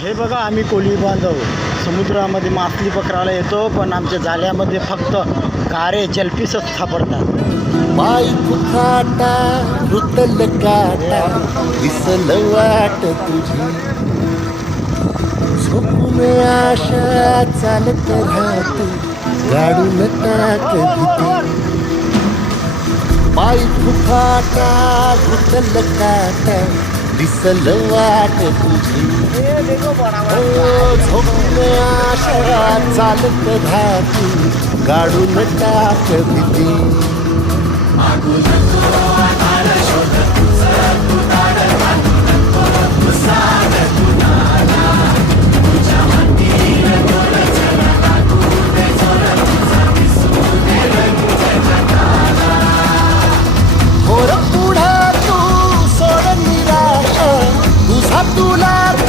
हे बघा आम्ही कोळी बांधव समुद्रामध्ये मासली पकडायला येतो, पण आमच्या जाळ्यामध्ये फक्त कारे जलपिसच सापडतात. पाय फुकाटा रुतल काटा दिसल वाट तुझी, झोपून आशा चालत राहते गाडून टाक भीती. पाय फुकाटा रुतल काटा दिसल वाट तुझी, झोपून आशा चालत राहते गाडून टाक भीती. Aku